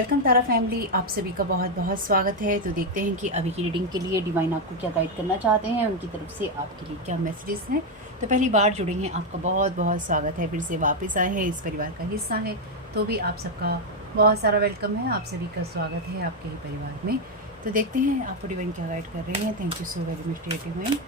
Welcome तारा family, आप सभी का बहुत बहुत स्वागत है। तो देखते हैं कि अभी की रीडिंग के लिए डिवाइन आपको क्या गाइड करना चाहते हैं, उनकी तरफ से आपके लिए क्या मैसेजेस हैं। तो पहली बार जुड़े हैं, आपका बहुत बहुत स्वागत है। फिर से वापस आए हैं, इस परिवार का हिस्सा है, तो भी आप सबका बहुत सारा वेलकम है। आप सभी का स्वागत है आपके ही परिवार में। तो देखते हैं आपको डिवाइन क्या गाइड कर रहे हैं। Thank you so very much divine.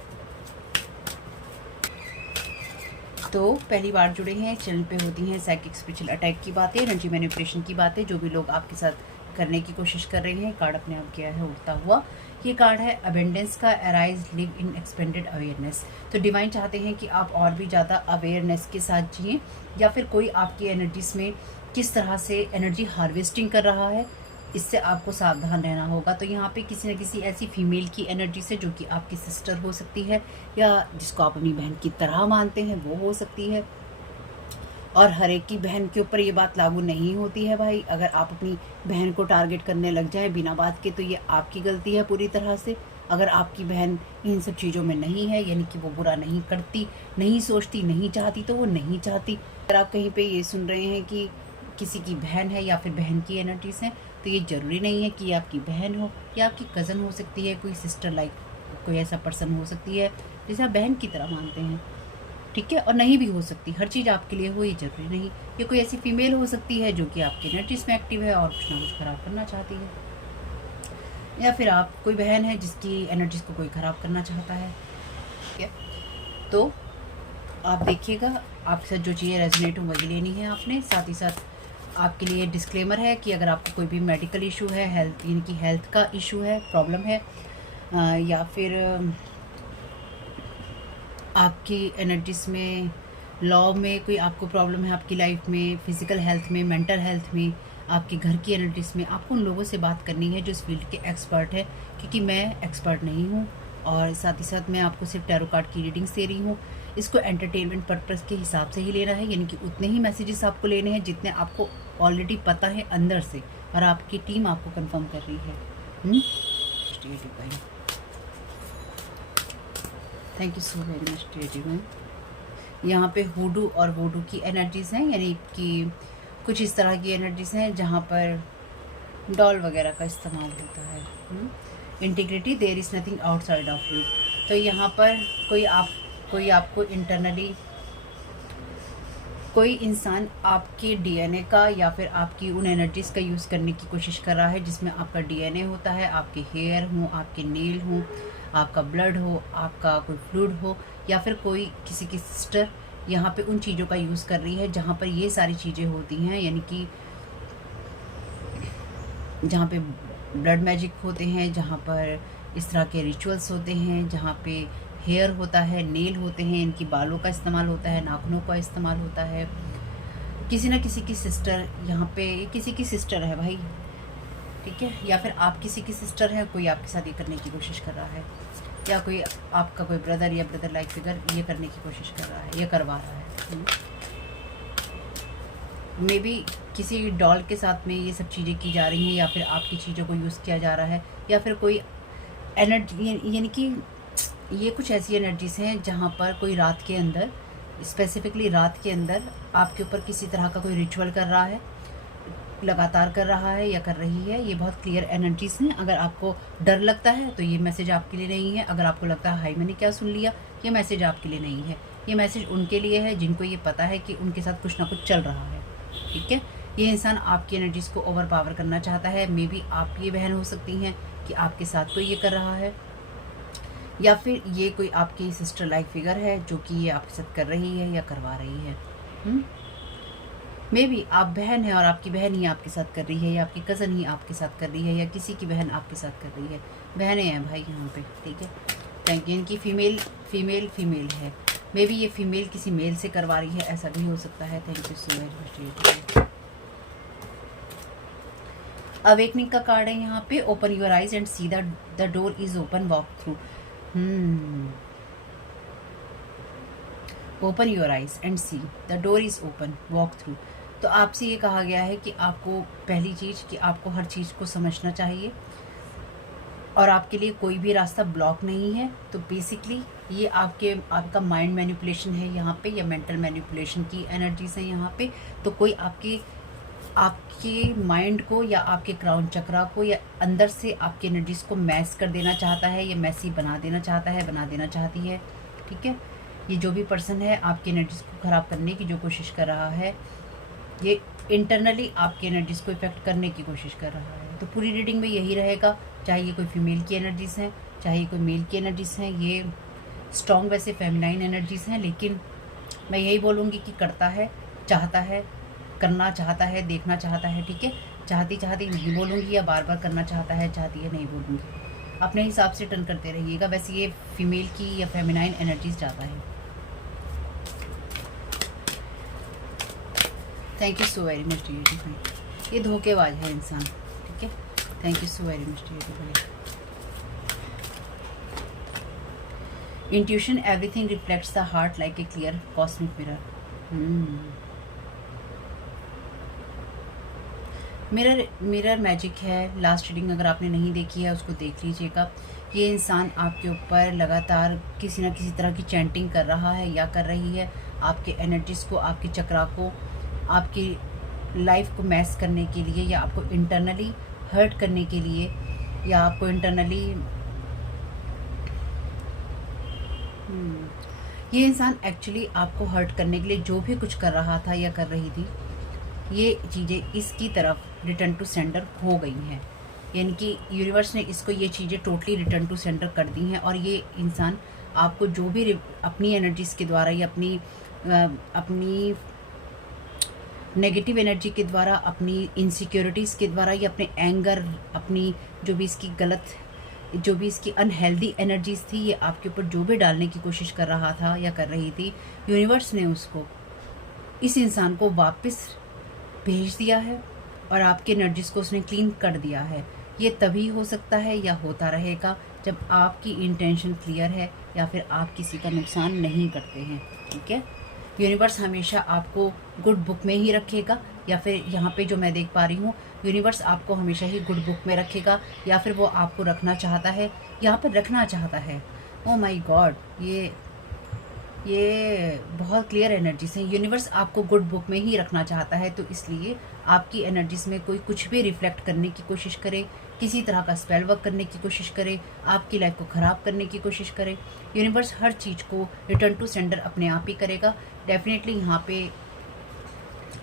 तो पहली बार जुड़े हैं, चैनल पे होती हैं साइकिक स्पिरिचुअल अटैक की बातें, एनर्जी मैनिपुलेशन की बातें, जो भी लोग आपके साथ करने की कोशिश कर रहे हैं। कार्ड अपने आप किया है उड़ता हुआ। ये कार्ड है अबेंडेंस का, arise live in expanded awareness. तो डिवाइन चाहते हैं कि आप और भी ज़्यादा अवेयरनेस के साथ जिएं, या फिर कोई आपकी एनर्जीज में किस तरह से एनर्जी हार्वेस्टिंग कर रहा है, इससे आपको सावधान रहना होगा। तो यहाँ पे किसी न किसी ऐसी फीमेल की एनर्जी से, जो कि आपकी सिस्टर हो सकती है, या जिसको आप अपनी बहन की तरह मानते हैं, वो हो सकती है। और हर एक की बहन के ऊपर ये बात लागू नहीं होती है भाई। अगर आप अपनी बहन को टारगेट करने लग जाए बिना बात के, तो ये आपकी गलती है पूरी तरह से। अगर आपकी बहन इन सब चीज़ों में नहीं है, यानी कि वो बुरा नहीं करती, नहीं सोचती, नहीं चाहती, तो वो नहीं चाहती। अगर आप कहीं पे ये सुन रहे हैं कि किसी की बहन है या फिर बहन की एनर्जीज हैं, तो ये ज़रूरी नहीं है कि ये आपकी बहन हो, या आपकी कज़न हो सकती है, कोई सिस्टर लाइक कोई ऐसा पर्सन हो सकती है जिसे आप बहन की तरह मानते हैं, ठीक है। और नहीं भी हो सकती, हर चीज़ आपके लिए हो ये ज़रूरी नहीं। ये कोई ऐसी फीमेल हो सकती है जो कि आपकी एनर्जीज में एक्टिव है और कुछ ना कुछ ख़राब करना चाहती है, या फिर आप कोई बहन है जिसकी एनर्जीज को कोई ख़राब करना चाहता है, ठीक है। तो आप देखिएगा, आपके साथ जो चीज़ें रेजोनेट हो वही लेनी है आपने। साथ ही साथ आपके लिए डिस्क्लेमर है कि अगर आपको कोई भी मेडिकल इशू है, हेल्थ यानी कि हेल्थ का इशू है, प्रॉब्लम है, या फिर आपकी एनर्जीज में, लॉ में कोई आपको प्रॉब्लम है आपकी लाइफ में, फिजिकल हेल्थ में, मेंटल हेल्थ में, आपके घर की एनर्जीज में, आपको उन लोगों से बात करनी है जो इस फील्ड के एक्सपर्ट है, क्योंकि मैं एक्सपर्ट नहीं हूँ। और साथ ही साथ मैं आपको सिर्फ टैरो कार्ड की रीडिंग्स दे रही हूँ। इसको एंटरटेनमेंट पर्पज़ के हिसाब से ही लेना है, यानी कि उतने ही मैसेजेस आपको लेने हैं जितने आपको ऑलरेडी पता है अंदर से, और आपकी टीम आपको कंफर्म कर रही है। Thank you so very much divine. यहाँ पे हुडू और वोडू की एनर्जीज हैं, यानी कि कुछ इस तरह की एनर्जीज हैं जहाँ पर डॉल वगैरह का इस्तेमाल होता है। Integrity, there is nothing outside of you. तो यहाँ पर कोई आपको इंटरनली, कोई इंसान आपके डीएनए का या फिर आपकी उन एनर्जीज़ का यूज़ करने की कोशिश कर रहा है जिसमें आपका डीएनए होता है, आपके हेयर हो, आपके नेल हो, आपका ब्लड हो, आपका कोई फ्लूइड हो, या फिर कोई किसी की सिस्टर यहाँ पे उन चीज़ों का यूज़ कर रही है जहाँ पर ये सारी चीज़ें होती हैं, यानी कि जहाँ पे ब्लड मैजिक होते हैं, जहाँ पर इस तरह के रिचुअल्स होते हैं, जहाँ पे हेयर होता है, नेल होते हैं, इनकी बालों का इस्तेमाल होता है, नाखूनों का इस्तेमाल होता है। किसी ना किसी की सिस्टर, यहाँ पे किसी की सिस्टर है भाई, ठीक है, या फिर आप किसी की सिस्टर है, कोई आपके साथ ये करने की कोशिश कर रहा है, या कोई आपका कोई ब्रदर या ब्रदर लाइक फिगर ये करने की कोशिश कर रहा है, ये करवा रहा है। मे बी किसी डॉल के साथ में ये सब चीज़ें की जा रही हैं, या फिर आपकी चीज़ों को यूज़ किया जा रहा है, या फिर कोई एनर्जी, यानी कि ये कुछ ऐसी एनर्जीज हैं जहाँ पर कोई रात के अंदर, स्पेसिफिकली रात के अंदर आपके ऊपर किसी तरह का कोई रिचुअल कर रहा है, लगातार कर रहा है या कर रही है। ये बहुत क्लियर एनर्जीज हैं। अगर आपको डर लगता है तो ये मैसेज आपके लिए नहीं है। अगर आपको लगता है हाई मैंने क्या सुन लिया, ये मैसेज आपके लिए नहीं है। ये मैसेज उनके लिए है जिनको ये पता है कि उनके साथ कुछ ना कुछ चल रहा है, ठीक है। ये इंसान आपकी एनर्जीज को ओवर पावर करना चाहता है। मे बी आप ये बहन हो सकती हैं कि आपके साथ कोई ये कर रहा है, या फिर ये कोई आपकी सिस्टर लाइक फिगर है जो कि ये आपके साथ कर रही है या करवा रही है। मे बी आप बहन है और आपकी बहन ही आपके साथ कर रही है, या आपकी कज़न ही आपके साथ कर रही है, या किसी की बहन आपके साथ कर रही है। बहनें हैं भाई यहाँ पे, ठीक है। Thank you. इनकी फीमेल है। मे बी ये फीमेल किसी मेल से करवा रही है, ऐसा भी हो सकता है। Thank you so very much. Awakening का कार्ड है यहाँ पे। Open your eyes and see the door is open, walk through. Open your eyes and see the door is open, walk through. तो आपसे ये कहा गया है कि आपको पहली चीज़ कि आपको हर चीज़ को समझना चाहिए, और आपके लिए कोई भी रास्ता ब्लॉक नहीं है। तो बेसिकली ये आपका माइंड मैनिपुलेशन है यहाँ पे, या मेंटल मैनिपुलेशन की एनर्जीज है यहाँ पे। तो कोई आपके आपके माइंड को या आपके क्राउन चक्रा को या अंदर से आपकी एनर्जीज को मैस कर देना चाहता है, या मैसी बना देना चाहता है, बना देना चाहती है। ठीक है, ये जो भी पर्सन है आपकी एनर्जीज को ख़राब करने की जो कोशिश कर रहा है, ये इंटरनली आपकी एनर्जीज को इफेक्ट करने की कोशिश कर रहा है। तो पूरी रीडिंग में यही रहेगा, चाहे ये कोई फीमेल की एनर्जीज हैं, चाहे ये कोई मेल की एनर्जीज हैं। ये स्ट्रॉन्ग वैसे फेमिनाइन एनर्जीज हैं, लेकिन मैं यही बोलूँगी कि करता है, चाहता है, करना चाहता है, देखना चाहता है। ठीक है, चाहती चाहती नहीं बोलूँगी, या बार बार करना चाहता है, चाहती है नहीं बोलूँगी। अपने हिसाब से टर्न करते रहिएगा। वैसे ये फीमेल की या फेमिनाइन एनर्जीज ज़्यादा है। Thank you so very much dear divine. ये धोखेबाज है इंसान। ठीक है, thank you so very much dear divine. Intuition everything reflects the heart like a clear cosmic mirror. Mirror magic है। लास्ट रीडिंग अगर आपने नहीं देखी है उसको देख लीजिएगा। ये इंसान आपके ऊपर लगातार किसी ना किसी तरह की चैंटिंग कर रहा है या कर रही है, आपके एनर्जीज को, आपके चक्रा को, आपकी लाइफ को मैस करने के लिए, या आपको इंटरनली हर्ट करने के लिए, या आपको इंटरनली ये इंसान एक्चुअली आपको हर्ट करने के लिए जो भी कुछ कर रहा था या कर रही थी, ये चीज़ें इसकी तरफ रिटर्न टू सेंडर हो गई हैं। यानी कि यूनिवर्स ने इसको ये चीज़ें टोटली रिटर्न टू सेंडर कर दी हैं, और ये इंसान आपको जो भी अपनी एनर्जीज के द्वारा या अपनी नेगेटिव एनर्जी के द्वारा, अपनी इनसिक्योरिटीज़ के द्वारा, या अपने एंगर, अपनी जो भी इसकी गलत, जो भी इसकी अनहेल्दी एनर्जीज थी, ये आपके ऊपर जो भी डालने की कोशिश कर रहा था या कर रही थी, यूनिवर्स ने उसको, इस इंसान को वापस भेज दिया है, और आपके एनर्जीज को उसने क्लीन कर दिया है। ये तभी हो सकता है या होता रहेगा जब आपकी इंटेंशन क्लियर है, या फिर आप किसी का नुकसान नहीं करते हैं। ठीक है, यूनिवर्स हमेशा आपको गुड बुक में ही रखेगा, या फिर यहाँ पे जो मैं देख पा रही हूँ, यूनिवर्स आपको हमेशा ही गुड बुक में रखेगा, या फिर वो आपको रखना चाहता है, यहाँ पर रखना चाहता है। ओ माय गॉड, ये बहुत क्लियर एनर्जीज हैं। यूनिवर्स आपको गुड बुक में ही रखना चाहता है, तो इसलिए आपकी एनर्जीज में कोई कुछ भी रिफ्लेक्ट करने की कोशिश करे, किसी तरह का स्पेल वर्क करने की कोशिश करे, आपकी लाइफ को ख़राब करने की कोशिश करे, यूनिवर्स हर चीज़ को रिटर्न टू सेंडर अपने आप ही करेगा। डेफिनेटली यहाँ पे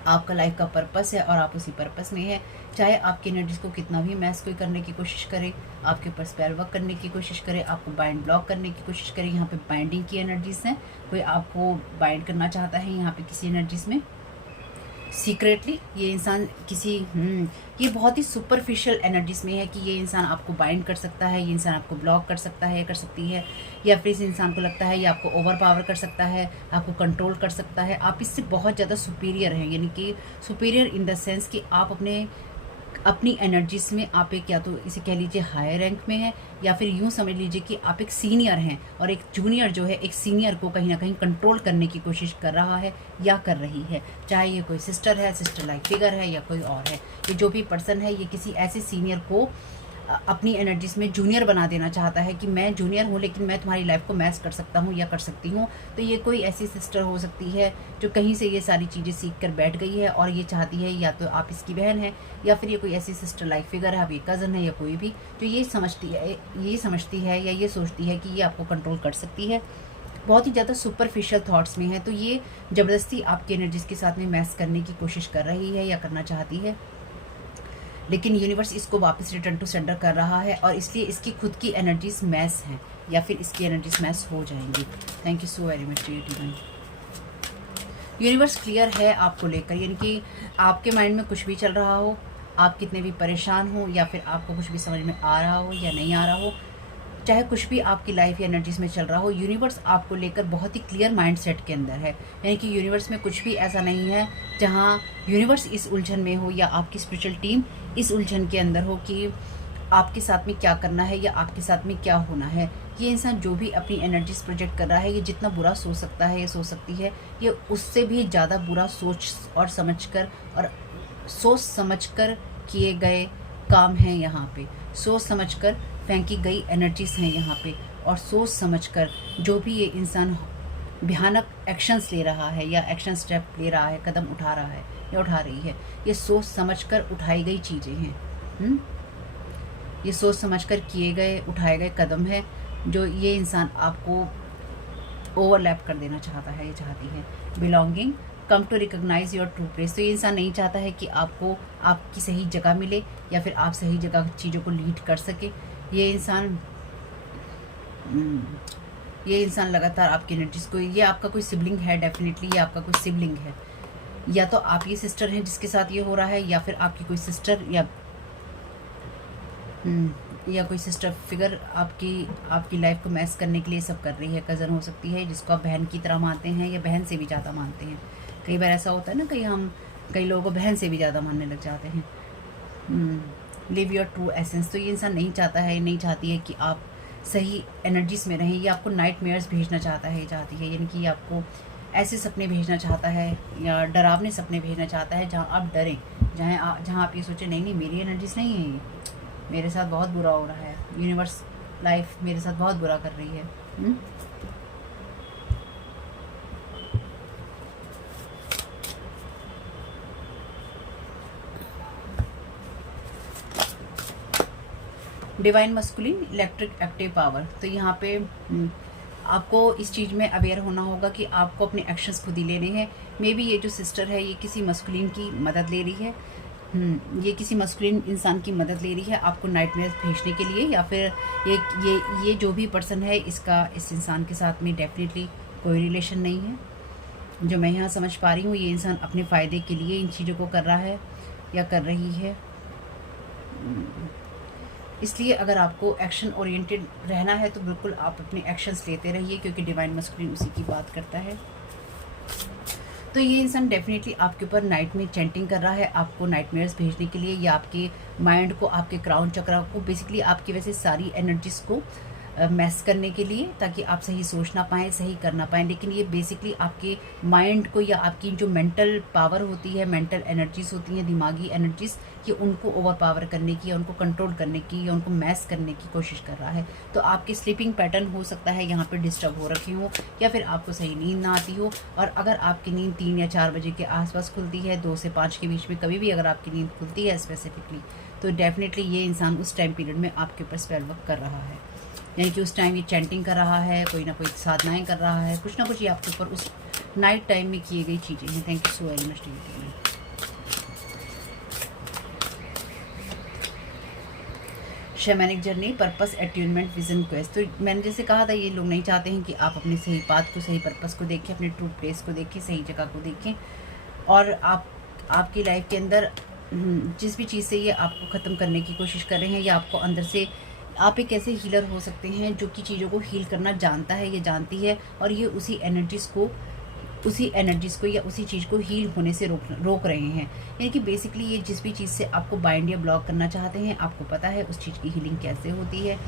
आपका लाइफ का पर्पस है और आप उसी पर्पस में है। चाहे आपकी एनर्जीज को कितना भी मैस कोई करने की कोशिश करे, आपके ऊपर स्पेल वर्क करने की कोशिश करे, आपको बाइंड ब्लॉक करने की कोशिश करे, यहाँ पे बाइंडिंग की एनर्जीज हैं, कोई आपको बाइंड करना चाहता है यहाँ पे किसी एनर्जीज में सीक्रेटली। ये इंसान किसी ये बहुत ही सुपरफिशियल एनर्जीज में है कि ये इंसान आपको बाइंड कर सकता है, ये इंसान आपको ब्लॉक कर सकता है, कर सकती है, या फिर इस इंसान को लगता है ये आपको ओवर पावर कर सकता है, आपको कंट्रोल कर सकता है। आप इससे बहुत ज़्यादा सुपीरियर हैं, यानी कि सुपीरियर इन द सेंस कि आप अपनी एनर्जीज में आप एक, या तो इसे कह लीजिए हायर रैंक में है, या फिर यूँ समझ लीजिए कि आप एक सीनियर हैं, और एक जूनियर जो है एक सीनियर को कहीं ना कहीं कंट्रोल करने की कोशिश कर रहा है या कर रही है। चाहे ये कोई सिस्टर है, सिस्टर लाइक फिगर है, या कोई और है। ये जो भी पर्सन है, ये किसी ऐसे सीनियर को अपनी एनर्जीज में जूनियर बना देना चाहता है कि मैं जूनियर हूँ, लेकिन मैं तुम्हारी लाइफ को मैच कर सकता हूँ या कर सकती हूँ। तो ये कोई ऐसी सिस्टर हो सकती है जो कहीं से ये सारी चीज़ें सीख कर बैठ गई है, और ये चाहती है या तो आप इसकी बहन है, या फिर ये कोई ऐसी सिस्टर लाइक फिगर है, आप ये कज़न है, या कोई भी जो ये समझती है या ये सोचती है कि ये आपको कंट्रोल कर सकती है। बहुत ही ज़्यादा सुपरफिशियल थॉट्स में है, तो ये ज़बरदस्ती आपकी एनर्जीज के साथ में मैच करने की कोशिश कर रही है या करना चाहती है, लेकिन यूनिवर्स इसको वापस रिटर्न टू सेंडर कर रहा है, और इसलिए इसकी खुद की एनर्जीज मैस हैं, या फिर इसकी एनर्जीज मैस हो जाएंगी। Thank you so very much divine. Universe clear है आपको लेकर, यानी कि आपके माइंड में कुछ भी चल रहा हो, आप कितने भी परेशान हो, या फिर आपको कुछ भी समझ में आ रहा हो या नहीं आ रहा हो, चाहे कुछ भी आपकी लाइफ या एनर्जीज में चल रहा हो, यूनिवर्स आपको लेकर बहुत ही क्लियर माइंड सेट के अंदर है। यानी कि यूनिवर्स में कुछ भी ऐसा नहीं है जहाँ यूनिवर्स इस उलझन में हो, या आपकी स्पिरिचुअल टीम इस उलझन के अंदर हो कि आपके साथ में क्या करना है या आपके साथ में क्या होना है। ये इंसान जो भी अपनी एनर्जीज प्रोजेक्ट कर रहा है, ये जितना बुरा सोच सकता है या सोच सकती है, ये उससे भी ज़्यादा बुरा सोच और सोच समझकर किए गए काम हैं यहाँ पे, सोच समझकर फेंकी गई एनर्जीज हैं यहाँ पे, और सोच समझकर जो भी ये इंसान भयानक एक्शंस ले रहा है या एक्शन स्टेप ले रहा है, कदम उठा रहा है, या उठा रही है। ये सोच समझकर उठाई गई चीज़ें हैं। ये सोच समझकर किए गए उठाए गए कदम है जो ये इंसान आपको ओवरलैप कर देना चाहता है, ये चाहती है। Belonging, come to recognise your true place. तो ये इंसान नहीं चाहता है कि आपको आपकी सही जगह मिले या फिर आप सही जगह चीज़ों को लीड कर सके। ये इंसान लगातार आपकी एनर्जीज को, ये आपका कोई सिबलिंग है, डेफिनेटली ये आपका कोई सिबलिंग है। या तो आप ये सिस्टर हैं जिसके साथ ये हो रहा है, या फिर आपकी कोई सिस्टर या कोई सिस्टर फिगर आपकी लाइफ को मैस करने के लिए सब कर रही है। कज़न हो सकती है जिसको आप बहन की तरह मानते हैं या बहन से भी ज़्यादा मानते हैं। कई बार ऐसा होता है ना, कई लोगों को बहन से भी ज़्यादा मानने लग जाते हैं। Live your true essence. तो ये इंसान नहीं चाहता है, नहीं चाहती है कि आप सही एनर्जीज में रहें। ये आपको नाइट मेयर्स भेजना चाहता है, चाहती है, यानी कि आपको ऐसे सपने भेजना चाहता है या डरावने सपने भेजना चाहता है जहाँ आप डरें, जहाँ आप ये सोचें नहीं नहीं मेरी एनर्जीज नहीं है, ये मेरे साथ बहुत बुरा हो रहा है, यूनिवर्स लाइफ मेरे साथ बहुत बुरा कर रही है। Divine masculine electric active power. तो यहाँ पे आपको इस चीज़ में अवेयर होना होगा कि आपको अपने एक्शंस खुद ही लेने हैं। मे बी ये जो सिस्टर है ये किसी मस्कुलिन की मदद ले रही है, ये किसी मस्कुलिन इंसान की मदद ले रही है आपको नाइटमेयर्स भेजने के लिए, या फिर ये जो भी पर्सन है इसका इस इंसान के साथ में डेफिनेटली कोई रिलेशन नहीं है। जो मैं यहाँ समझ पा रही हूँ, ये इंसान अपने फ़ायदे के लिए इन चीज़ों को कर रहा है या कर रही है। इसलिए अगर आपको एक्शन ओरिएंटेड रहना है तो बिल्कुल आप अपने एक्शंस लेते रहिए, क्योंकि डिवाइन मस्कुलिन उसी की बात करता है। तो ये इंसान डेफिनेटली आपके ऊपर नाइट में चैंटिंग कर रहा है आपको नाइटमेयर्स भेजने के लिए, या आपके माइंड को, आपके क्राउन चक्र को, बेसिकली आपकी वैसे सारी एनर्जीज को मैस करने के लिए, ताकि आप सही सोच ना पाएँ, सही कर ना पाएँ। लेकिन ये बेसिकली आपके माइंड को या आपकी जो मेंटल पावर होती है, मेंटल एनर्जीज होती हैं, दिमागी एनर्जीज, ये उनको ओवर पावर करने की या उनको कंट्रोल करने की या उनको मैस करने की कोशिश कर रहा है। तो आपके स्लीपिंग पैटर्न हो सकता है यहाँ पे डिस्टर्ब हो रखे हो, या फिर आपको सही नींद ना आती हो। और अगर आपकी नींद 3 या 4 बजे के आसपास खुलती है, 2 से 5 के बीच में कभी भी अगर आपकी नींद खुलती है स्पेसिफिकली, तो डेफिनेटली ये इंसान उस टाइम पीरियड में आपके ऊपर स्पेल वर्क कर रहा है, यानी कि उस टाइम ये चैंटिंग कर रहा है, कोई ना कोई साधनाएं कर रहा है, कुछ ना कुछ ये आपके ऊपर उस नाइट टाइम में किए गई चीज़ें हैं। Thank you so very much TV. Shamanic journey, purpose, attunement, vision, quest. तो मैंने जैसे कहा था, ये लोग नहीं चाहते हैं कि आप अपने सही पाथ को, सही पर्पस को देखें, अपने ट्रू प्लेस को देखें, सही जगह को देखें। और आपकी लाइफ के अंदर जिस भी चीज़ से ये आपको ख़त्म करने की कोशिश कर रहे हैं, या आपको अंदर से, आप एक ऐसे हीलर हो सकते हैं जो कि चीज़ों को हील करना जानता है, ये जानती है, और ये उसी एनर्जीज़ को या उसी चीज़ को हील होने से रोक रहे हैं। यानी कि बेसिकली ये जिस भी चीज़ से आपको बाइंड या ब्लॉक करना चाहते हैं, आपको पता है उस चीज़ की हीलिंग कैसे होती है।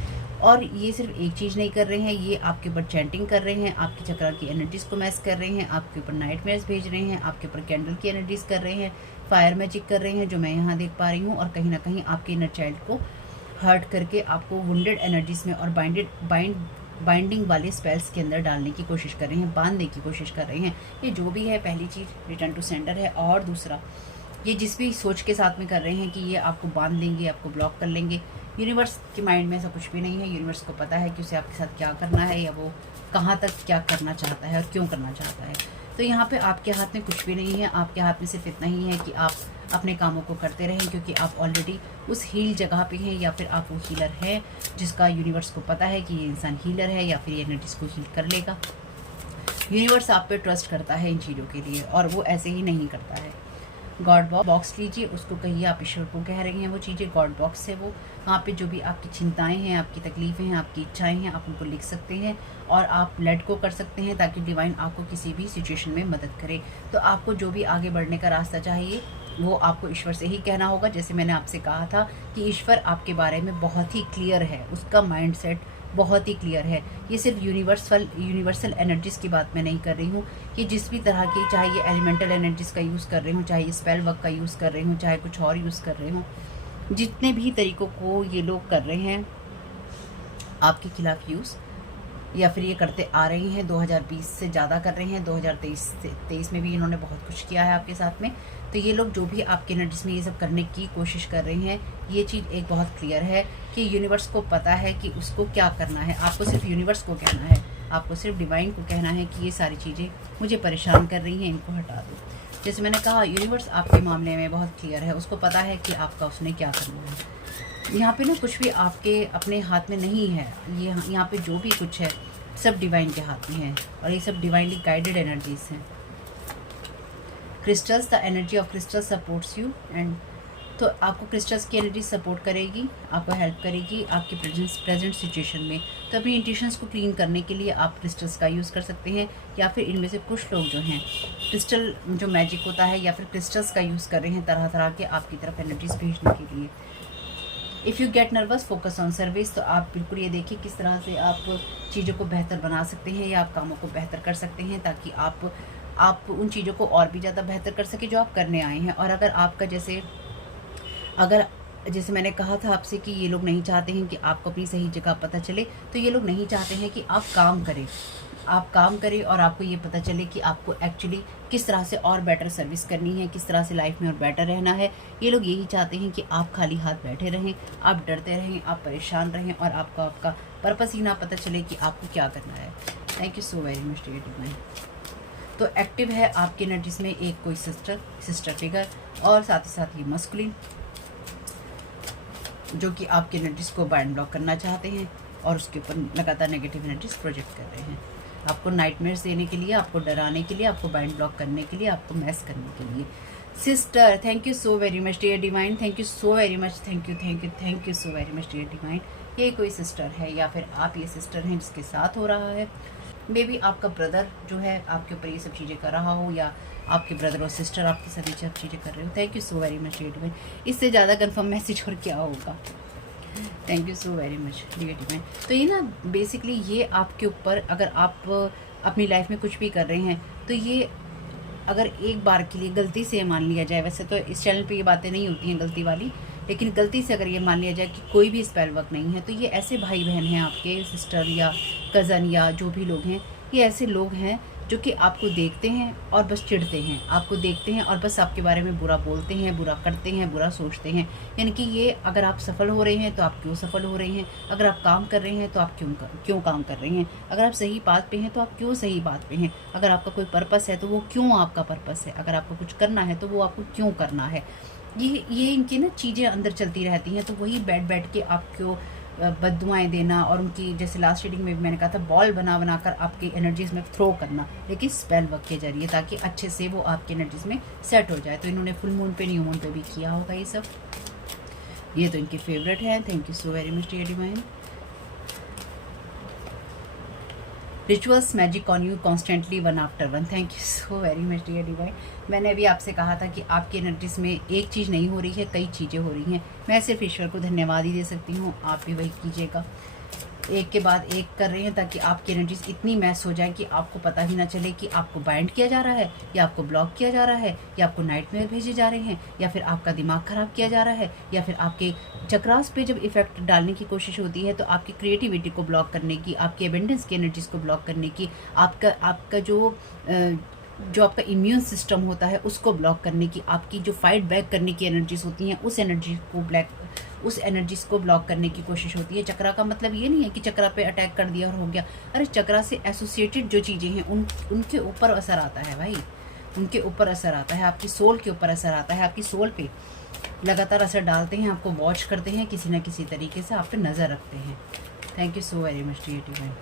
और ये सिर्फ एक चीज़ नहीं कर रहे हैं, ये आपके ऊपर चैंटिंग कर रहे हैं, आपकी चक्रा की एनर्जीज़ को मैस कर रहे हैं, आपके ऊपर नाइटमेयर्स भेज रहे हैं, आपके ऊपर कैंडल की एनर्जीज़ कर रहे हैं, फायर मैजिक कर रहे हैं, जो मैं यहाँ देख पा रही हूँ। और कहीं ना कहीं आपके इनर चाइल्ड को हर्ट करके आपको वुंडेड एनर्जीज में और बाइंडिंग वाले स्पेल्स के अंदर डालने की कोशिश कर रहे हैं, बांधने की कोशिश कर रहे हैं। ये जो भी है, पहली चीज़ रिटर्न टू सेंटर है। और दूसरा, ये जिस भी सोच के साथ में कर रहे हैं कि ये आपको बांध लेंगे, आपको ब्लॉक कर लेंगे, यूनिवर्स के माइंड में ऐसा कुछ भी नहीं है। यूनिवर्स को पता है कि उसे आपके साथ क्या करना है, या वो कहाँ तक क्या करना चाहता है और क्यों करना चाहता है। तो यहाँ पे आपके हाथ में कुछ भी नहीं है, आपके हाथ में सिर्फ इतना ही है कि आप अपने कामों को करते रहें, क्योंकि आप ऑलरेडी उस हील जगह पे हैं, या फिर आप वो हीलर हैं जिसका यूनिवर्स को पता है कि ये इंसान हीलर है, या फिर ये एनर्जीज को हील कर लेगा। यूनिवर्स आप पे ट्रस्ट करता है इन चीज़ों के लिए, और वो ऐसे ही नहीं करता है। गॉड बॉक्स लीजिए, उसको कहिए आप ईश्वर को कह रही हैं वो चीज़ें। गॉड बॉक्स है वो, वहाँ पे जो भी आपकी चिंताएं हैं, आपकी तकलीफ़ें हैं, आपकी इच्छाएं हैं, आप उनको लिख सकते हैं और आप लेट को कर सकते हैं, ताकि डिवाइन आपको किसी भी सिचुएशन में मदद करे। तो आपको जो भी आगे बढ़ने का रास्ता चाहिए वो आपको ईश्वर से ही कहना होगा। जैसे मैंने आपसे कहा था कि ईश्वर आपके बारे में बहुत ही क्लियर है, उसका माइंडसेट बहुत ही क्लियर है। ये सिर्फ यूनिवर्सल एनर्जीज़ की बात मैं नहीं कर रही हूँ, कि जिस भी तरह की, चाहे ये एलिमेंटल एनर्जीज़ का यूज़ कर रही हूँ, चाहे ये स्पेल वर्क का यूज़ कर रही हूँ, चाहे कुछ और यूज़ कर रही हूँ, जितने भी तरीक़ों को ये लोग कर रहे हैं आपके खिलाफ़ यूज़, या फिर ये करते आ रहे हैं, 2020 से ज़्यादा कर रहे हैं, 2023 में भी इन्होंने बहुत कुछ किया है आपके साथ में। तो ये लोग जो भी आपके एनर्जीज में ये सब करने की कोशिश कर रहे हैं, ये चीज़ एक बहुत क्लियर है कि यूनिवर्स को पता है कि उसको क्या करना है। आपको सिर्फ यूनिवर्स को कहना है, आपको सिर्फ डिवाइन को कहना है कि ये सारी चीज़ें मुझे परेशान कर रही हैं, इनको हटा दो। जैसे मैंने कहा, यूनिवर्स आपके मामले में बहुत क्लियर है, उसको पता है कि आपका उसने क्या करना है। यहाँ पे ना कुछ भी आपके अपने हाथ में नहीं है, ये यहाँ पे जो भी कुछ है सब डिवाइन के हाथ में है, और ये सब डिवाइनली गाइडेड एनर्जीज हैं। Crystals, the energy of crystal supports you and, तो आपको क्रिस्टल्स की एनर्जी सपोर्ट करेगी, आपको हेल्प करेगी आपके प्रेजेंट सिचुएशन में। तो अपनी इंट्यूशंस को क्लीन करने के लिए आप क्रिस्टल्स का यूज़ कर सकते हैं, या फिर इनमें से कुछ लोग जो हैं क्रिस्टल जो मैजिक होता है या फिर क्रिस्टल्स का यूज़ कर रहे हैं तरह तरह के आपकी तरफ एनर्जीज भेजने के लिए। If you get nervous, focus on service, तो आप बिल्कुल ये देखिए किस तरह से आप चीज़ों को बेहतर बना सकते हैं या आप कामों को बेहतर कर सकते हैं, ताकि आप उन चीज़ों को और भी ज़्यादा बेहतर कर सके जो आप करने आए हैं। और अगर आपका जैसे मैंने कहा था आपसे कि ये लोग नहीं चाहते हैं कि आपको अपनी सही जगह पता चले, तो ये लोग नहीं चाहते हैं कि आप काम करें और आपको ये पता चले कि आपको एक्चुअली किस तरह से और बेटर सर्विस करनी है, किस तरह से लाइफ में और बेटर रहना है। ये लोग यही चाहते हैं कि आप खाली हाथ बैठे रहें, आप डरते रहें, आप परेशान रहें, और आपका पर्पस ही ना पता चले कि आपको क्या करना है। Thank you so very much dear divine. तो एक्टिव है आपकी एनर्जीज में एक कोई सिस्टर फिगर, और साथ ही साथ ये मस्कुलिन, जो कि आपकी एनर्जीज को बाइंड ब्लॉक करना चाहते हैं और उसके ऊपर लगातार नेगेटिव एनर्जीज प्रोजेक्ट कर रहे हैं, आपको नाइटमेयर्स देने के लिए, आपको डराने के लिए, आपको बाइंड ब्लॉक करने के लिए, आपको मैस करने के लिए। Sister, thank you so very much dear divine, thank you so very much, thank you so very much dear divine. ये कोई सिस्टर है या फिर आप ये सिस्टर हैं जिसके साथ हो रहा है, मे बी आपका ब्रदर जो है आपके ऊपर ये सब चीज़ें कर रहा हो, या आपके ब्रदर और सिस्टर आपके साथ ये सब चीज़ें कर रहे हो। Thank you so very much dear divine. इससे ज़्यादा कंफर्म मैसेज और क्या होगा। Thank you so very much dear divine. तो ये ना बेसिकली ये आपके ऊपर, अगर आप अपनी लाइफ में कुछ भी कर रहे हैं, तो ये अगर एक बार के लिए गलती से मान लिया जाए, वैसे तो इस चैनल पे ये बातें नहीं होती हैं गलती वाली, लेकिन गलती से अगर ये मान लिया जाए कि कोई भी स्पेल वर्क नहीं है, तो ये ऐसे भाई बहन हैं आपके, सिस्टर या कज़न या जो भी लोग हैं, ये ऐसे लोग हैं जो कि आपको देखते हैं और बस चिढ़ते हैं, आपको देखते हैं और बस आपके बारे में बुरा बोलते हैं, बुरा करते हैं, बुरा सोचते हैं। यानी कि ये, अगर आप सफल हो रहे हैं तो आप क्यों सफल हो रहे हैं, अगर आप काम कर रहे हैं तो आप क्यों काम कर रहे हैं, अगर आप सही बात पे हैं तो आप क्यों सही बात पे हैं, अगर आपका कोई पर्पस है तो वो क्यों आपका पर्पस है, अगर आपको कुछ करना है तो वो आपको क्यों करना है। ये इनकी ना चीज़ें अंदर चलती रहती हैं। तो वही बैठ के आपको बद्दुआएं देना, और उनकी जैसे लास्ट रीडिंग में भी मैंने कहा था, बॉल बना कर आपकी एनर्जीज में थ्रो करना, लेकिन स्पेल वर्क के जरिए, ताकि अच्छे से वो आपकी एनर्जीज में सेट हो जाए। तो इन्होंने फुल मून पे, न्यू मून पे भी किया होगा ये सब। ये तो इनके फेवरेट है। Thank you so very much dear divine. Rituals magic on you constantly one after one. Thank you so very much dear divine. मैंने अभी आपसे कहा था कि आपकी एनर्जीज में एक चीज़ नहीं हो रही है, कई चीज़ें हो रही हैं। मैं सिर्फ ईश्वर को धन्यवाद ही दे सकती हूँ, आप भी वही कीजिएगा। एक के बाद एक कर रहे हैं ताकि आपकी एनर्जीज इतनी मैस हो जाए कि आपको पता ही ना चले कि आपको बाइंड किया जा रहा है, या आपको ब्लॉक किया जा रहा है, या आपको नाइटमेयर भेजे जा रहे हैं, या फिर आपका दिमाग खराब किया जा रहा है, या फिर आपके चक्रास पे जब इफेक्ट डालने की कोशिश होती है तो आपकी क्रिएटिविटी को ब्लॉक करने की, आपकी एबेंडेंस की एनर्जीज को ब्लॉक करने की, आपका जो आपका इम्यून सिस्टम होता है उसको ब्लॉक करने की, आपकी जो फाइट बैक करने की एनर्जीज होती हैं उस एनर्जीज को ब्लॉक करने की कोशिश होती है। चक्रा का मतलब ये नहीं है कि चक्रा पे अटैक कर दिया और हो गया। अरे चक्रा से एसोसिएटेड जो चीज़ें हैं उनके ऊपर असर आता है भाई, उनके ऊपर असर आता है, आपकी सोल के ऊपर असर आता है, आपकी सोल पे लगातार असर डालते हैं, आपको वॉच करते हैं, किसी न किसी तरीके से आप पे नज़र रखते हैं। Thank you so very much dear divine.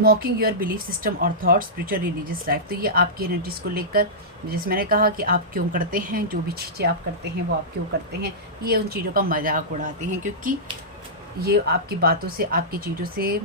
Mocking your belief system और थॉट्स, स्पिरिचुअल रिलीजियस लाइफ। तो ये आपकी एनर्जीज को लेकर, जैसे मैंने कहा कि आप क्यों करते हैं, जो भी चीज़ें आप करते हैं वो आप क्यों करते हैं, ये उन चीज़ों का मजाक उड़ाते हैं, क्योंकि ये आपकी बातों से, आपकी चीज़ों से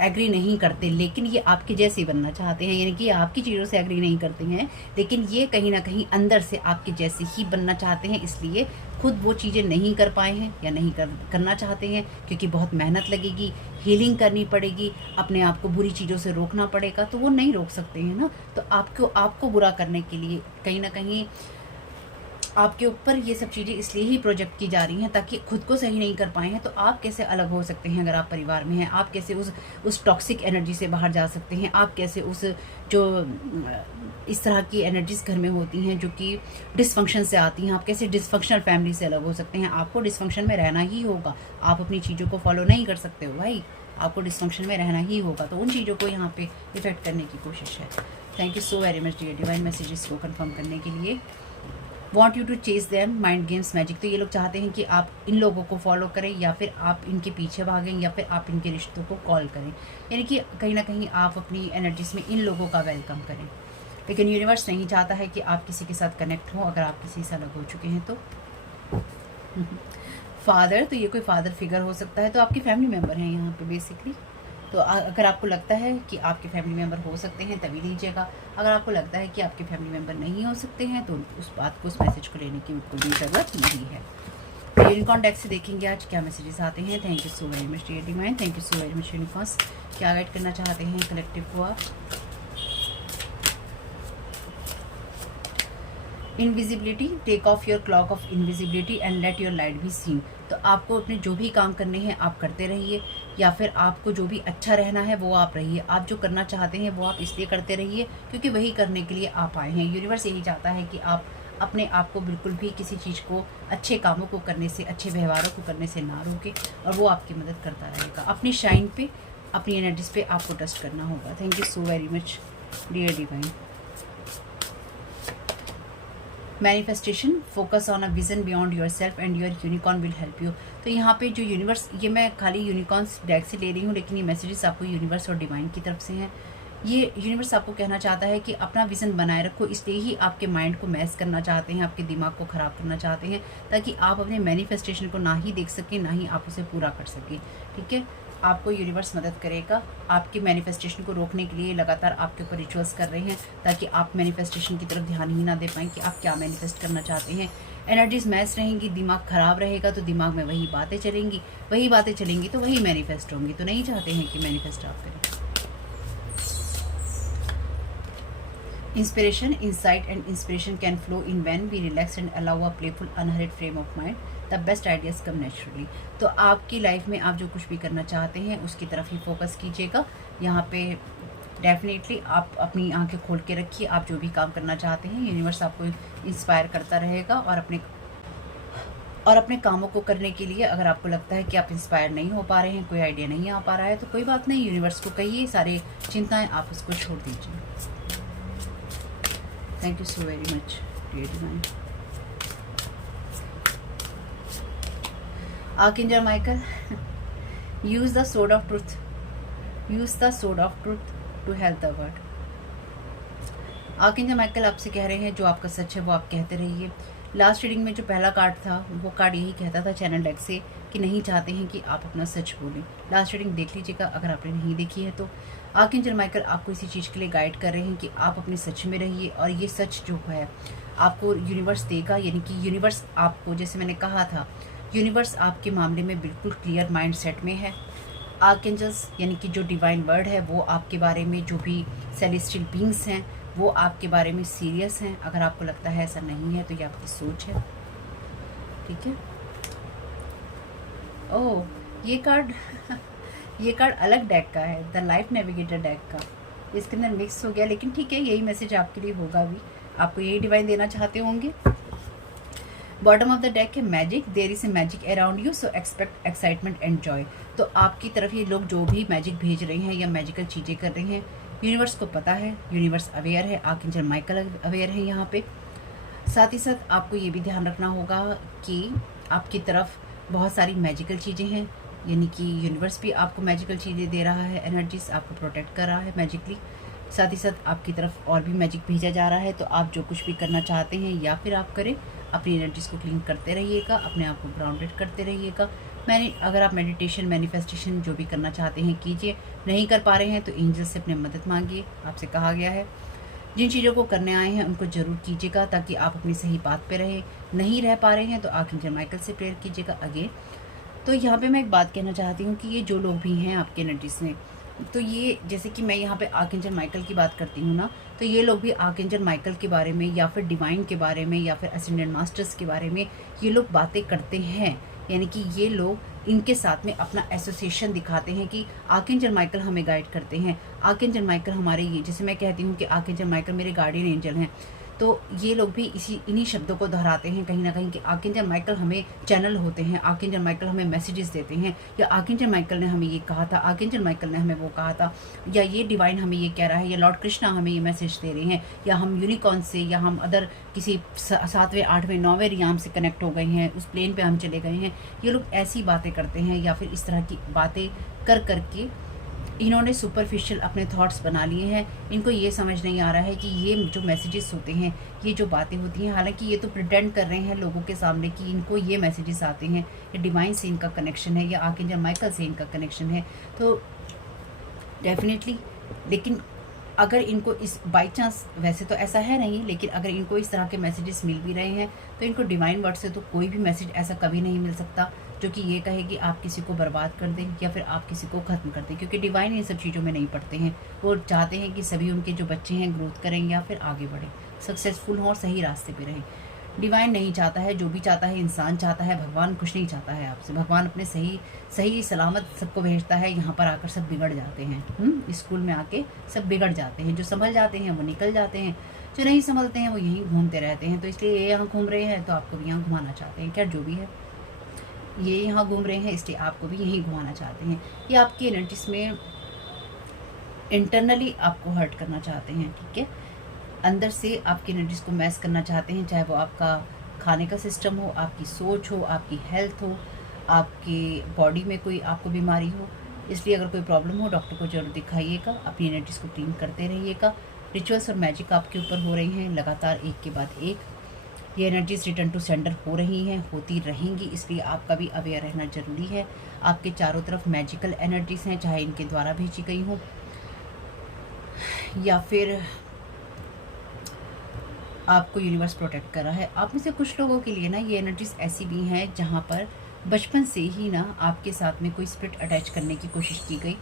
एग्री नहीं करते, लेकिन ये आपके जैसे बनना चाहते हैं। यानी कि आपकी चीज़ों से एग्री नहीं करते हैं, लेकिन ये कहीं ना कहीं अंदर से आपके जैसे ही बनना चाहते हैं, इसलिए खुद वो चीज़ें नहीं कर पाए हैं या नहीं करना चाहते हैं, क्योंकि बहुत मेहनत लगेगी, हीलिंग करनी पड़ेगी, अपने आप को बुरी चीज़ों से रोकना पड़ेगा, तो वो नहीं रोक सकते हैं ना। तो आपको बुरा करने के लिए कहीं ना कहीं आपके ऊपर ये सब चीज़ें इसलिए ही प्रोजेक्ट की जा रही हैं ताकि खुद को सही नहीं कर पाए हैं तो आप कैसे अलग हो सकते हैं अगर आप परिवार में हैं, आप कैसे उस टॉक्सिक एनर्जी से बाहर जा सकते हैं, आप कैसे उस जो इस तरह की एनर्जीज घर में होती हैं जो कि डिसफंक्शन से आती हैं, आप कैसे डिसफंक्शनल फैमिली से अलग हो सकते हैं। आपको डिसफंक्शन में रहना ही होगा, आप अपनी चीज़ों को फॉलो नहीं कर सकते हो भाई, आपको डिसफंक्शन में रहना ही होगा। तो उन चीज़ों को यहाँ पे इफेक्ट करने की कोशिश है। Thank you so very much dear divine messages को कंफर्म करने के लिए। Want you to chase them mind games magic, तो ये लोग चाहते हैं कि आप इन लोगों को फॉलो करें या फिर आप इनके पीछे भागें या फिर आप इनके रिश्तों को कॉल करें, यानी कि कहीं ना कहीं आप अपनी एनर्जीज में इन लोगों का वेलकम करें। लेकिन यूनिवर्स नहीं चाहता है कि आप किसी के साथ कनेक्ट हो अगर आप किसी से अलग हो चुके हैं तो। फादर, तो ये कोई फादर फिगर हो सकता है, तो आपके फैमिली मेम्बर हैं यहाँ पे बेसिकली। तो अगर आपको लगता है कि आपके फैमिली मेम्बर हो सकते हैं तभी लीजिएगा, अगर आपको लगता है कि आपके फैमिली मेम्बर नहीं हो सकते हैं तो उस बात को, उस मैसेज को लेने की बिल्कुल भी ज़रूरत नहीं है। यूनिकॉर्न डेक से देखेंगे आज क्या मैसेजेस आते हैं। Thank you so very much dear divine, thank you so very much unicorns. क्या गाइड करना चाहते हैं कलेक्टिव को आप। Invisibility, take off your cloak of invisibility and let your light be seen. तो आपको अपने जो भी काम करने हैं आप करते रहिए, या फिर आपको जो भी अच्छा रहना है वो आप रहिए। आप जो करना चाहते हैं वो आप इसलिए करते रहिए क्योंकि वही करने के लिए आप आए हैं। यूनिवर्स यही चाहता है कि आप अपने आप को बिल्कुल भी किसी चीज़ को, अच्छे कामों को करने से, अच्छे व्यवहारों को करने से ना रोके, और वो आपकी मदद करता रहेगा। अपनी शाइन पे, अपनी एनर्जीज पे आपको ट्रस्ट करना होगा। Thank you so very much dear divine. Manifestation, focus on a vision beyond your self and your unicorn will help you. तो यहाँ पे जो यूनिवर्स, ये मैं खाली यूनिकॉर्न्स डेक से ले रही हूँ लेकिन ये मैसेजेस आपको यूनिवर्स और डिवाइन की तरफ से हैं। ये यूनिवर्स आपको कहना चाहता है कि अपना विजन बनाए रखो, इसलिए ही आपके माइंड को मैस करना चाहते हैं, आपके दिमाग को ख़राब करना चाहते हैं ताकि आप अपने मैनिफेस्टेशन को ना ही देख सकें ना ही आप उसे पूरा कर सकें। ठीक है, आपको यूनिवर्स मदद करेगा। आपकी मैनिफेस्टेशन को रोकने के लिए लगातार आपके ऊपर रिचुअल्स कर रहे हैं ताकि आप मैनिफेस्टेशन की तरफ ध्यान ही ना दे पाएँ कि आप क्या मैनिफेस्ट करना चाहते हैं। एनर्जीज मैच रहेंगी, दिमाग ख़राब रहेगा तो दिमाग में वही बातें चलेंगी, वही बातें चलेंगी तो वही मैनिफेस्ट होंगी। तो नहीं चाहते हैं कि मैनिफेस्ट आप करें। Inspiration, insight and inspiration can flow in when we relax and allow a playful unhurried frame of mind, the best ideas come naturally. तो आपकी लाइफ में आप जो कुछ भी करना चाहते हैं उसकी तरफ ही फोकस कीजिएगा। यहाँ पे डेफिनेटली आप अपनी आंखें खोल के रखिए, आप जो भी काम करना चाहते हैं यूनिवर्स आपको इंस्पायर करता रहेगा। और अपने कामों को करने के लिए अगर आपको लगता है कि आप इंस्पायर नहीं हो पा रहे हैं, कोई आइडिया नहीं आ पा रहा है, तो कोई बात नहीं, यूनिवर्स को कहिए, सारे चिंताएं आप उसको छोड़ दीजिए। Thank you so very much dear divine. Archangel Michael, use the sword of truth, use the sword of truth to help the world. Archangel Michael आपसे कह रहे हैं जो आपका सच है वो आप कहते रहिए। लास्ट रीडिंग में जो पहला कार्ड था वो कार्ड यही कहता था चैनल डेक से कि नहीं चाहते हैं कि आप अपना सच बोलें। लास्ट रीडिंग देख लीजिएगा अगर आपने नहीं देखी है तो। आर्कएंजल माइकल आपको इसी चीज़ के लिए गाइड कर रहे हैं कि आप अपने सच में रहिए, और ये सच जो है आपको यूनिवर्स देगा। यानी कि यूनिवर्स आपको, जैसे मैंने कहा था, यूनिवर्स आपके मामले में बिल्कुल क्लियर माइंड सेट में है। आर्कएंजल्स यानी कि जो डिवाइन वर्ड है वो आपके बारे में, जो भी सेलेस्टियल बीइंग्स हैं वो आपके बारे में सीरियस हैं। अगर आपको लगता है ऐसा नहीं है तो ये आपकी सोच है। ठीक है। ओह, ये कार्ड ये कार्ड अलग डेक का है, द लाइफ नेविगेटर डेक का। इसके अंदर मिक्स हो गया, लेकिन ठीक है, यही मैसेज आपके लिए होगा भी, आपको यही डिवाइन देना चाहते होंगे। बॉटम ऑफ द डेक है magic, there is a magic around you so expect excitement and joy. तो आपकी तरफ ये लोग जो भी मैजिक भेज रहे हैं या मैजिकल चीज़ें कर रहे हैं, यूनिवर्स को पता है, यूनिवर्स अवेयर है, आर्कएंजल माइकल अवेयर है यहाँ पे। साथ ही साथ आपको ये भी ध्यान रखना होगा कि आपकी तरफ बहुत सारी मैजिकल चीज़ें हैं, यानी कि यूनिवर्स भी आपको मैजिकल चीज़ें दे रहा है, एनर्जीज आपको प्रोटेक्ट कर रहा है मैजिकली। साथ ही साथ आपकी तरफ और भी मैजिक भेजा जा रहा है। तो आप जो कुछ भी करना चाहते हैं या फिर आप करें, अपनी एनर्जीज को क्लीन करते रहिएगा, अपने आप को ग्राउंडेड करते रहिएगा। अगर आप मेडिटेशन, मैनिफेस्टेशन जो भी करना चाहते हैं कीजिए। नहीं कर पा रहे हैं तो एंजल से अपने मदद मांगिए, आपसे कहा गया है। जिन चीज़ों को करने आए हैं उनको ज़रूर कीजिएगा ताकि आप अपनी सही बात पे रहे। नहीं रह पा रहे हैं तो आर्कएंजल माइकल से प्रेयर कीजिएगा अगेन। तो यहाँ पे मैं एक बात कहना चाहती हूँ कि ये जो लोग भी हैं आपके एनर्जीज में, तो ये जैसे कि मैं यहाँ पे आर्कएंजल माइकल की बात करती हूँ ना, तो ये लोग भी आर्कएंजल माइकल के बारे में या फिर डिवाइन के बारे में या फिर असेंडेंट मास्टर्स के बारे में ये लोग बातें करते हैं। यानी कि ये लोग इनके साथ में अपना एसोसिएशन दिखाते हैं कि आर्कएंजल माइकल हमें गाइड करते हैं, आर्कएंजल माइकल हमारे, ये जैसे मैं कहती हूँ कि आर्कएंजल माइकल मेरे गार्डियन एंजल हैं, तो ये लोग भी इन्हीं शब्दों को दोहराते हैं कहीं ना कहीं कि आर्कएंजल माइकल हमें चैनल होते हैं, आर्कएंजल माइकल हमें मैसेजेस देते हैं, या आर्कएंजल माइकल ने हमें ये कहा था, आर्कएंजल माइकल ने हमें वो कहा था, या ये डिवाइन हमें ये कह रहा है, या लॉर्ड कृष्णा हमें ये मैसेज दे रहे हैं, या हम यूनिकॉर्न से या हम अदर किसी 7वें 8वें 9वें रियाम से कनेक्ट हो गए हैं, उस प्लेन पर हम चले गए हैं। ये लोग ऐसी बातें करते हैं या फिर इस तरह की बातें कर करके इन्होंने सुपरफिशियल अपने थॉट्स बना लिए हैं। इनको ये समझ नहीं आ रहा है कि ये जो मैसेजेस होते हैं, ये जो बातें होती हैं, हालांकि ये तो प्रिटेंड कर रहे हैं लोगों के सामने कि इनको ये मैसेजेस आते हैं, या डिवाइन से इनका कनेक्शन है, या आर्कएंजल माइकल से इनका कनेक्शन है। तो डेफिनेटली, लेकिन अगर इनको इस बाई चांस, वैसे तो ऐसा है नहीं, लेकिन अगर इनको इस तरह के मैसेजेस मिल भी रहे हैं तो इनको डिवाइन वर्ड से तो कोई भी मैसेज ऐसा कभी नहीं मिल सकता जो कि ये कहे कि आप किसी को बर्बाद कर दें या फिर आप किसी को ख़त्म कर दें, क्योंकि डिवाइन इन सब चीज़ों में नहीं पड़ते हैं। वो चाहते हैं कि सभी उनके जो बच्चे हैं ग्रोथ करें या फिर आगे बढ़ें, सक्सेसफुल हों और सही रास्ते पे रहें। डिवाइन नहीं चाहता है, जो भी चाहता है इंसान चाहता है, भगवान कुछ नहीं चाहता है आपसे। भगवान अपने सही सलामत सबको भेजता है, यहाँ पर आकर सब बिगड़ जाते हैं। स्कूल में आके सब बिगड़ जाते हैं, जो संभल जाते हैं वो निकल जाते हैं, जो नहीं संभलते हैं वो यहीं घूमते रहते हैं। तो इसलिए ये यहाँ घूम रहे हैं तो आपको भी यहाँ घुमाना चाहते हैं, क्या जो भी है ये यहाँ घूम रहे हैं इसलिए आपको भी यहीं घुमाना चाहते हैं। ये आपकी एनर्जीज में इंटरनली आपको हर्ट करना चाहते हैं, ठीक है, अंदर से आपकी एनर्जीज को मैस करना चाहते हैं, चाहे वो आपका खाने का सिस्टम हो, आपकी सोच हो, आपकी हेल्थ हो, आपकी बॉडी में कोई आपको बीमारी हो। इसलिए अगर कोई प्रॉब्लम हो डॉक्टर को जरूर दिखाइएगा, अपनी एनर्जीज को क्लीन करते रहिएगा। रिचुअल्स और मैजिक आपके ऊपर हो रही हैं लगातार, एक के बाद एक। ये एनर्जीज रिटर्न टू सेंडर हो रही हैं, होती रहेंगी, इसलिए आपका भी अवेयर रहना जरूरी है। आपके चारों तरफ मैजिकल एनर्जीज हैं, चाहे इनके द्वारा भेजी गई हो या फिर आपको यूनिवर्स प्रोटेक्ट कर रहा है। आप में से कुछ लोगों के लिए ना ये एनर्जीज ऐसी भी हैं जहाँ पर बचपन से ही ना आपके साथ में कोई स्पिरिट अटैच करने की कोशिश की गई।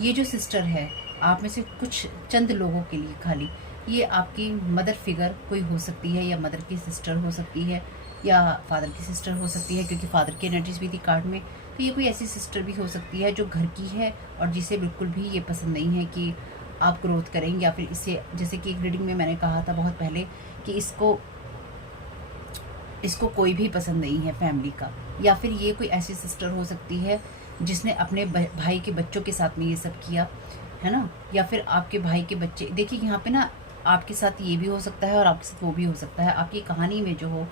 ये जो सिस्टर है, आप में से कुछ चंद लोगों के लिए खाली, ये आपकी मदर फिगर कोई हो सकती है, या मदर की सिस्टर हो सकती है, या फादर की सिस्टर हो सकती है, क्योंकि फादर की एनर्जीज भी थी कार्ड में। तो ये कोई ऐसी सिस्टर भी हो सकती है जो घर की है और जिसे बिल्कुल भी ये पसंद नहीं है कि आप ग्रोथ करें, या फिर इससे, जैसे कि एक रीडिंग में मैंने कहा था बहुत पहले कि इसको कोई भी पसंद नहीं है फैमिली का। या फिर ये कोई ऐसी सिस्टर हो सकती है जिसने अपने भाई के बच्चों के साथ में ये सब किया है ना, या फिर आपके भाई के बच्चे। देखिए यहाँ पे ना आपके साथ ये भी हो सकता है और आपके साथ वो भी हो सकता है। आपकी कहानी में जो हो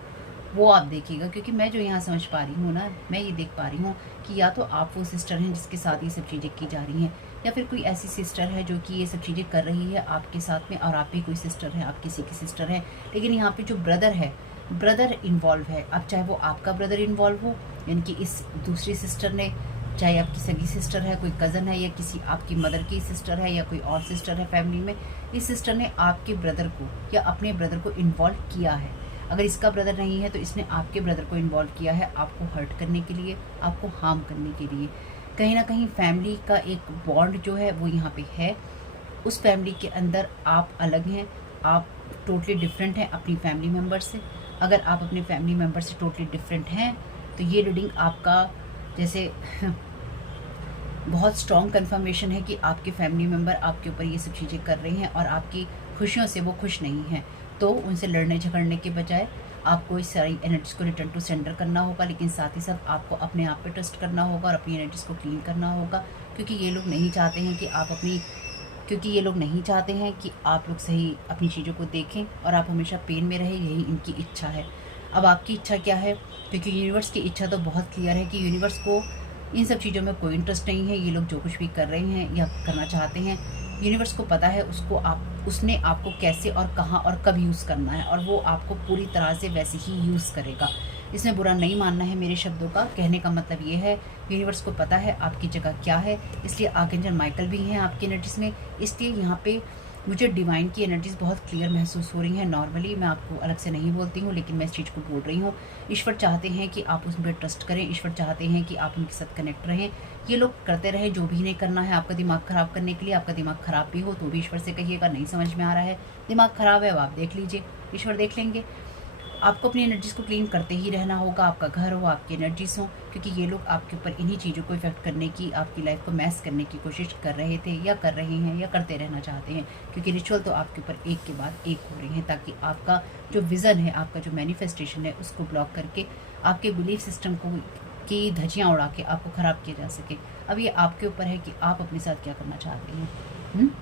वो आप देखिएगा, क्योंकि मैं जो यहाँ समझ पा रही हूँ ना, मैं ये देख पा रही हूँ कि या तो आप वो सिस्टर हैं जिसके साथ ये सब चीज़ें की जा रही हैं, या फिर कोई ऐसी सिस्टर है जो कि ये सब चीज़ें कर रही है आपके साथ में, और आप भी कोई सिस्टर है, आप किसी की सिस्टर है। लेकिन यहाँ पे जो ब्रदर है, ब्रदर इन्वॉल्व है। अब चाहे वो आपका ब्रदर इन्वॉल्व हो, यानी कि इस दूसरी सिस्टर ने, चाहे आपकी सगी सिस्टर है, कोई कज़न है, या किसी आपकी मदर की सिस्टर है, या कोई और सिस्टर है फैमिली में, इस सिस्टर ने आपके ब्रदर को या अपने ब्रदर को इन्वॉल्व किया है। अगर इसका ब्रदर नहीं है तो इसने आपके ब्रदर को इन्वॉल्व किया है, आपको हर्ट करने के लिए, आपको हार्म करने के लिए। कहीं ना कहीं फैमिली का एक बॉन्ड जो है वो यहाँ पे है। उस फैमिली के अंदर आप अलग हैं, आप टोटली डिफरेंट हैं अपनी फैमिली मेम्बर से। अगर आप अपने फैमिली मेम्बर से टोटली डिफरेंट हैं तो ये रीडिंग आपका जैसे बहुत स्ट्रॉन्ग कन्फर्मेशन है कि आपके फैमिली मेम्बर आपके ऊपर ये सब चीज़ें कर रही हैं और आपकी खुशियों से वो खुश नहीं हैं। तो उनसे लड़ने झगड़ने के बजाय आपको इस सारी एनर्जीज को रिटर्न टू सेंडर करना होगा, लेकिन साथ ही साथ आपको अपने आप पे ट्रस्ट करना होगा और अपनी एनर्जीज को क्लीन करना होगा, क्योंकि ये लोग नहीं चाहते हैं कि आप लोग सही अपनी चीज़ों को देखें और आप हमेशा पेन में रहे, यही इनकी इच्छा है। अब आपकी इच्छा क्या है? क्योंकि यूनिवर्स की इच्छा तो बहुत क्लियर है कि यूनिवर्स को इन सब चीज़ों में कोई इंटरेस्ट नहीं है। ये लोग जो कुछ भी कर रहे हैं या करना चाहते हैं, यूनिवर्स को पता है उसने आपको कैसे और कहाँ और कब यूज़ करना है, और वो आपको पूरी तरह से वैसे ही यूज़ करेगा। इसमें बुरा नहीं मानना है मेरे शब्दों का। कहने का मतलब ये है यूनिवर्स को पता है आपकी जगह क्या है, इसलिए आर्कएंजल माइकल भी हैं आपकी एनर्जीज में। इसलिए यहाँ पे मुझे डिवाइन की एनर्जीज बहुत क्लियर महसूस हो रही हैं। नॉर्मली मैं आपको अलग से नहीं बोलती हूँ, लेकिन मैं इस चीज़ को बोल रही हूँ। ईश्वर चाहते हैं कि आप उस पर ट्रस्ट करें, ईश्वर चाहते हैं कि आप उनके साथ कनेक्ट रहें। ये लोग करते रहे जो भी इन्हें करना है आपका दिमाग ख़राब करने के लिए। आपका दिमाग ख़राब भी हो तो भी ईश्वर से कहिएगा नहीं समझ में आ रहा है, दिमाग ख़राब है, अब आप देख लीजिए, ईश्वर देख लेंगे। आपको अपनी एनर्जीज को क्लीन करते ही रहना होगा, आपका घर हो, आपकी एनर्जीज हो, क्योंकि ये लोग आपके ऊपर इन्हीं चीज़ों को इफेक्ट करने की, आपकी लाइफ को मैस करने की कोशिश कर रहे थे या कर रहे हैं या करते रहना चाहते हैं। क्योंकि रिचुअल तो आपके ऊपर एक के बाद एक हो रही हैं, ताकि आपका जो विज़न है, आपका जो मैनिफेस्टेशन है, उसको ब्लॉक करके आपके बिलीफ सिस्टम को की धज्जियाँ उड़ा के आपको ख़राब किया जा सके। अब ये आपके ऊपर है कि आप अपने साथ क्या करना चाहते हैं।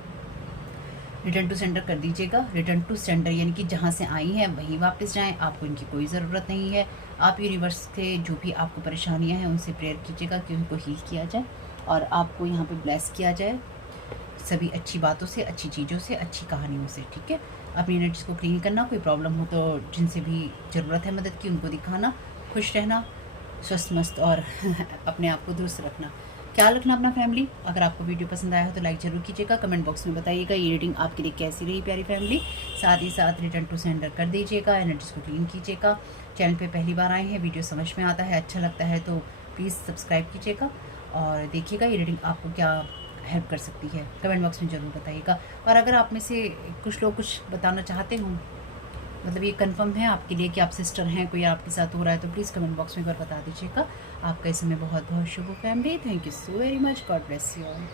रिटर्न टू सेंडर कर दीजिएगा। रिटर्न टू सेंडर यानी कि जहाँ से आई हैं वहीं वापस जाएं, आपको इनकी कोई ज़रूरत नहीं है। आप यूनिवर्स के जो भी आपको परेशानियां हैं उनसे प्रेयर कीजिएगा कि उनको हील किया जाए और आपको यहाँ पे ब्लेस किया जाए सभी अच्छी बातों से, अच्छी चीज़ों से, अच्छी कहानियों से। ठीक है, अपनी एनर्जीज को क्लीन करना, कोई प्रॉब्लम हो तो जिनसे भी ज़रूरत है मदद की उनको दिखाना, खुश रहना, स्वस्थ मस्त और अपने आप को दुरुस्त रखना, ख्याल रखना अपना फैमिली। अगर आपको वीडियो पसंद आया हो तो लाइक ज़रूर कीजिएगा, कमेंट बॉक्स में बताइएगा ये रीडिंग आपके लिए कैसी रही प्यारी फैमिली। साथ ही साथ रिटर्न टू सेंडर कर दीजिएगा, एनर्जीज को क्लीन कीजिएगा। चैनल पे पहली बार आए हैं, वीडियो समझ में आता है, अच्छा लगता है तो प्लीज़ सब्सक्राइब कीजिएगा और देखिएगा ये रीडिंग आपको क्या हेल्प कर सकती है, कमेंट बॉक्स में ज़रूर बताइएगा। और अगर आप में से कुछ लोग कुछ बताना चाहते हो, मतलब ये कंफर्म है आपके लिए कि आप सिस्टर हैं, कोई आपके साथ हो रहा है, तो प्लीज़ कमेंट बॉक्स में एक बार बता दीजिएगा। आपका इस समय बहुत बहुत शुभ हो family. Thank you so very much, God bless you all.